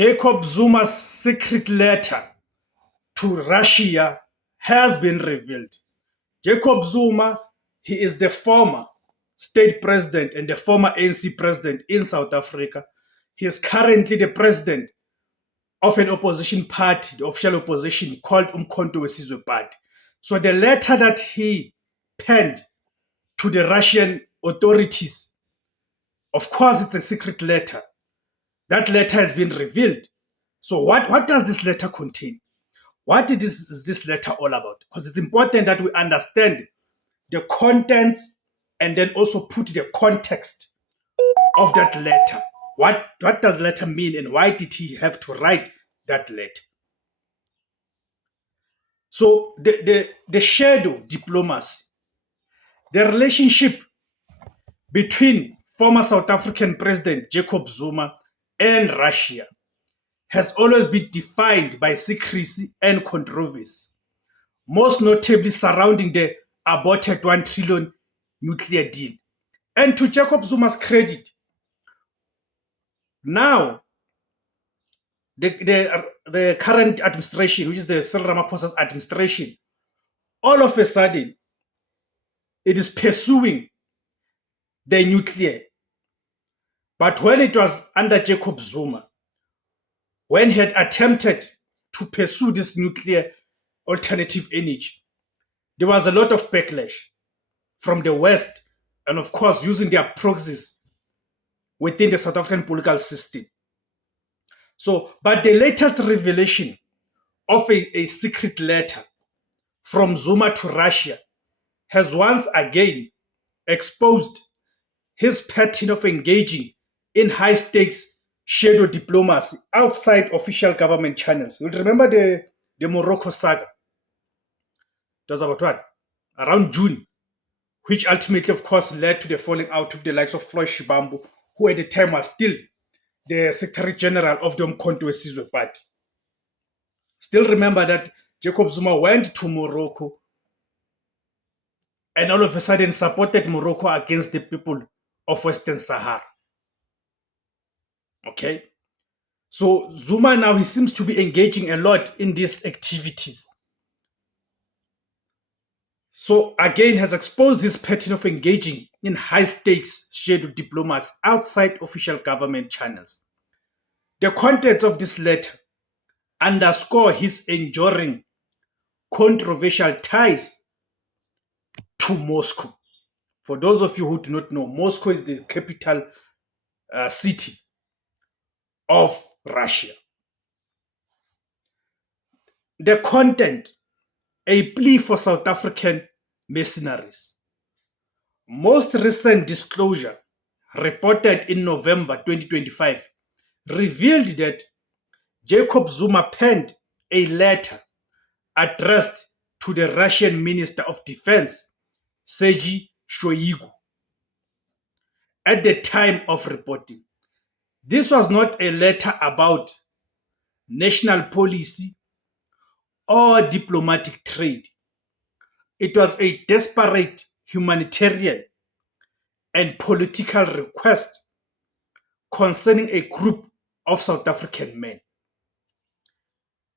Jacob Zuma's secret letter to Russia has been revealed. Jacob Zuma, he is the former state president and the former ANC president in South Africa. He is currently the president of an opposition party, the official opposition called Umkhonto weSizwe Party. So the letter that he penned to the Russian authorities, of course, it's a secret letter. That letter has been revealed. So what does this letter contain? What is this letter all about? Because it's important that we understand the contents and then also put the context of that letter. What does letter mean and why did he have to write that letter? So the shadow diplomacy, the relationship between former South African President Jacob Zuma and Russia has always been defined by secrecy and controversy, most notably surrounding the aborted 1 trillion nuclear deal. And to Jacob Zuma's credit, now the current administration, which is the Cyril Ramaphosa's administration, all of a sudden, it is pursuing the nuclear. But when it was under Jacob Zuma, when he had attempted to pursue this nuclear alternative energy, there was a lot of backlash from the West and, of course, using their proxies within the South African political system. So, but the latest revelation of a secret letter from Zuma to Russia has once again exposed his pattern of engaging in high-stakes shadow diplomacy outside official government channels. You remember the Morocco saga? It was about what? Around June, which ultimately, of course, led to the falling out of the likes of Floyd Shivambu, who at the time was still the Secretary General of the Umkhonto weSizwe Party. Still remember that Jacob Zuma went to Morocco and all of a sudden supported Morocco against the people of Western Sahara. Okay? So Zuma now, he seems to be engaging a lot in these activities. So again, has exposed this pattern of engaging in high-stakes shadow diplomacy outside official government channels. The contents of this letter underscore his enduring controversial ties to Moscow. For those of you who do not know, Moscow is the capital city of Russia. The content, a plea for South African mercenaries. Most recent disclosure, reported in November 2025, revealed that Jacob Zuma penned a letter addressed to the Russian Minister of Defense, Sergei Shoigu, at the time of reporting. This was not a letter about national policy or diplomatic trade. It was a desperate humanitarian and political request concerning a group of South African men.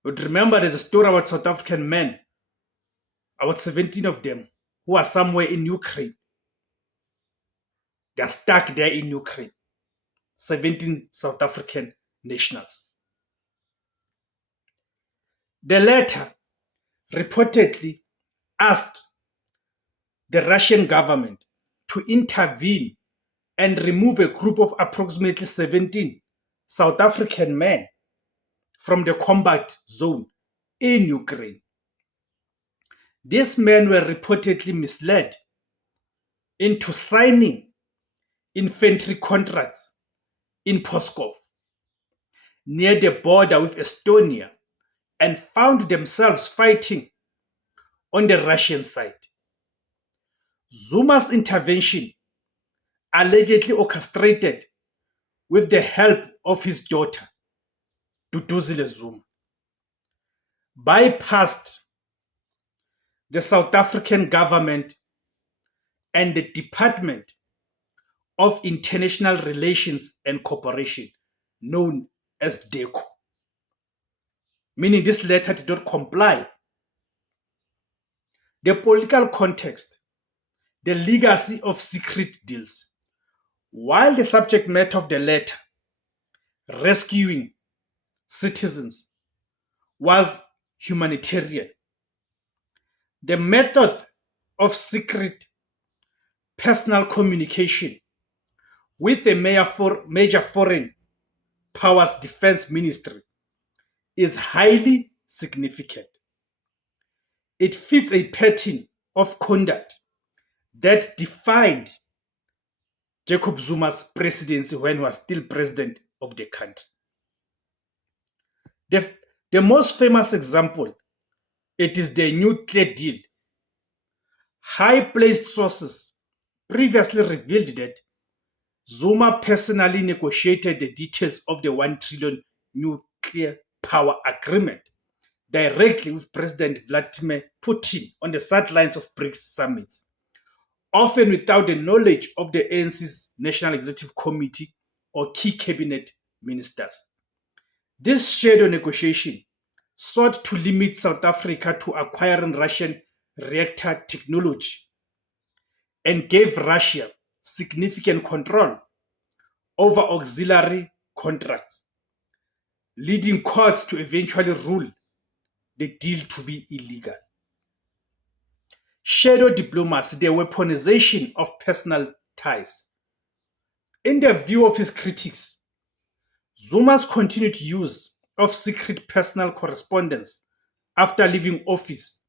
But remember, there's a story about South African men, about 17 of them, who are somewhere in Ukraine. They are stuck there in Ukraine. 17 South African nationals. The letter reportedly asked the Russian government to intervene and remove a group of approximately 17 South African men from the combat zone in Ukraine. These men were reportedly misled into signing infantry contracts in Pskov, near the border with Estonia, and found themselves fighting on the Russian side. Zuma's intervention, allegedly orchestrated with the help of his daughter, Duduzile Zuma, bypassed the South African government and the Department of International Relations and Cooperation, known as DIRCO. meaning this letter did not comply. The political context, the legacy of secret deals. While the subject matter of the letter, rescuing citizens, was humanitarian, the method of secret personal communication with the major foreign powers defense ministry is highly significant. It fits a pattern of conduct that defined Jacob Zuma's presidency when he was still president of the country. The most famous example, it is the nuclear deal. High-placed sources previously revealed that Zuma personally negotiated the details of the 1 trillion nuclear power agreement directly with President Vladimir Putin on the sidelines of BRICS summits, often without the knowledge of the ANC's National Executive Committee or key cabinet ministers. This shadow negotiation sought to limit South Africa to acquiring Russian reactor technology and gave Russia significant control over auxiliary contracts, leading courts to eventually rule the deal to be illegal. Shadow diplomacy, the weaponization of personal ties. In the view of his critics, Zuma's continued use of secret personal correspondence after leaving office,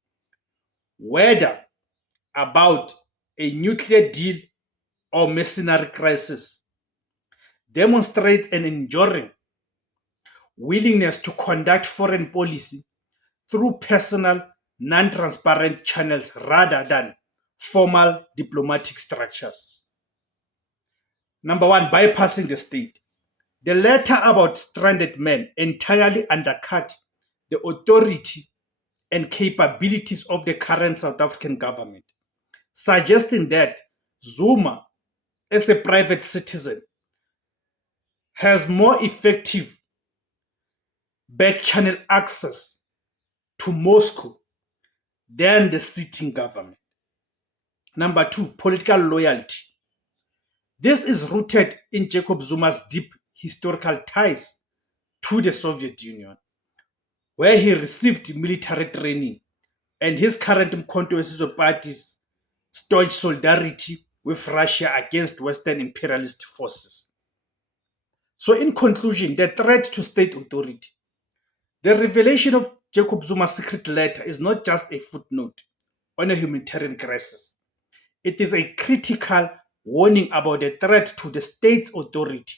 whether about a nuclear deal or mercenary crisis, demonstrates an enduring willingness to conduct foreign policy through personal, non-transparent channels rather than formal diplomatic structures. Number one, bypassing the state. The letter about stranded men entirely undercut the authority and capabilities of the current South African government, suggesting that Zuma, as a private citizen, has more effective back-channel access to Moscow than the sitting government. Number two, political loyalty. This is rooted in Jacob Zuma's deep historical ties to the Soviet Union, where he received military training, and his current Umkhonto weSizwe Party's staunch solidarity with Russia against Western imperialist forces. So in conclusion, the threat to state authority. The revelation of Jacob Zuma's secret letter is not just a footnote on a humanitarian crisis. It is a critical warning about the threat to the state's authority.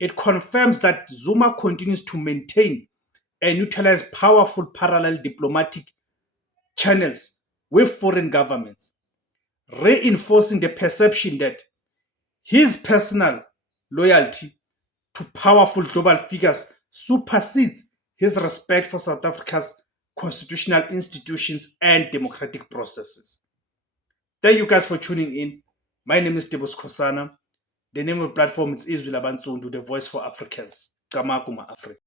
It confirms that Zuma continues to maintain and utilize powerful parallel diplomatic channels with foreign governments, reinforcing the perception that his personal loyalty to powerful global figures supersedes his respect for South Africa's constitutional institutions and democratic processes. Thank you guys for tuning in. My name is Tebos Khosana. The name of the platform is Izwi Labansundu, the voice for Africans. Kamakuma Africa.